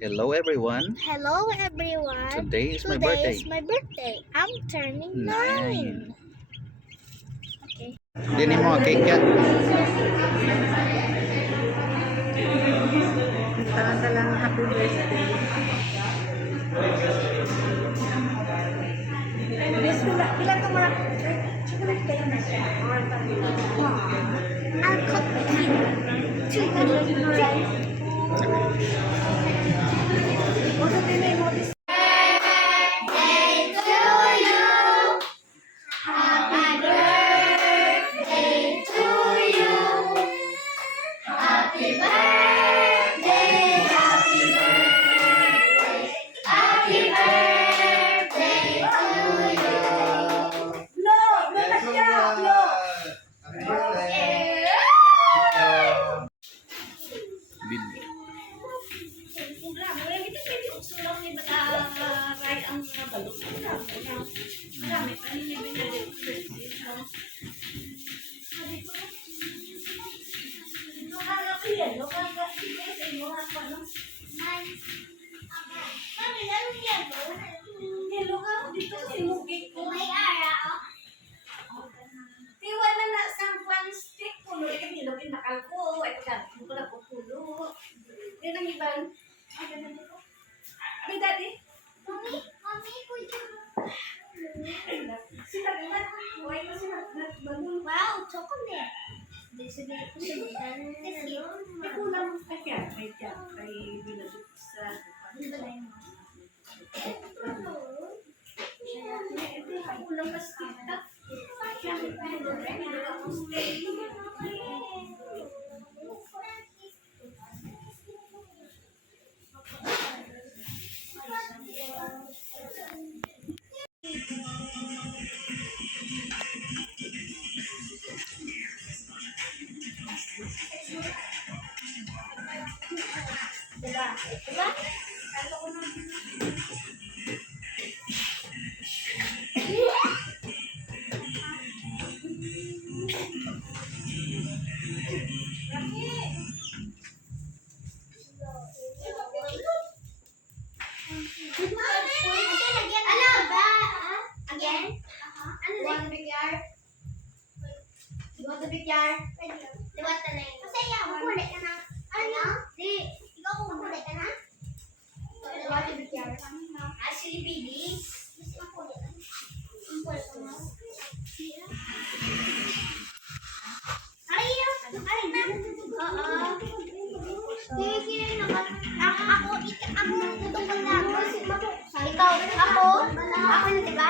Hello everyone. Hello everyone. Today is my Today birthday. is my birthday. I'm turning 9. Okay. Dini mo cake yan. Talang happy birthday. Yes, bilang ka muna. Chocolate cake na siya. I'll cook chocolate. Ano din mo this? Wow, chocolate. Diba? Again? You want the big yard? You want the big yard? Liwat na yun. Kasi makulit ka na. Ano? Di. Ikaw makulit ka na? You want the big yard? Actually, baby. Mas makulit ka na. Makulit ka na. Ay, oo. Sige, ako tutungkol na ako. Ikaw, ako na, diba?